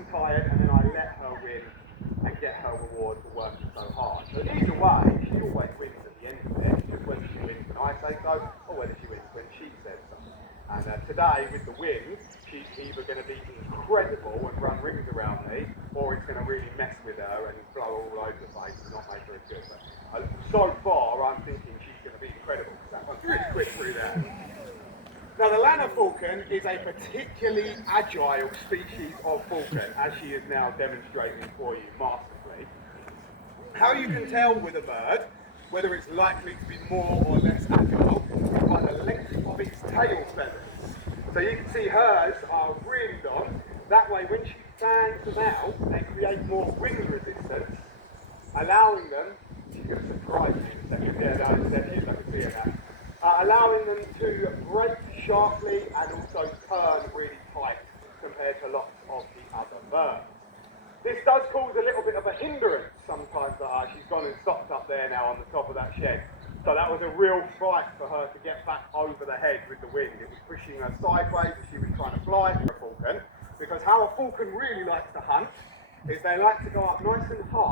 and tired, and then I let her win and get her reward for working so hard. So either way, she always wins at the end of it, just whether she wins when I say so, or whether she wins when she says so. And today, with the win, she's either going to be incredible and run rings around me, or it's going to really mess with her and blow all over the place and not make her as good. But so far, I'm thinking she's going to be incredible, because that one's really quick through there. Now, the Lanner falcon is a particularly agile species of falcon, as she is now demonstrating for you masterfully. How you can tell with a bird whether it's likely to be more or less agile is by the length of its tail feathers. So you can see hers are ringed on. That way, when she fans them out, they create more ring resistance, allowing them, she's going to surprise me in a second, yeah, no, there she is, I can see her now. Allowing them to break sharply and also turn really tight compared to lots of the other birds. This does cause a little bit of a hindrance sometimes. She's gone and stopped up there now on the top of that shed. So that was a real fight for her to get back over the head with the wind. It was pushing her sideways as she was trying to fly for a falcon. Because how a falcon really likes to hunt is they like to go up nice and high.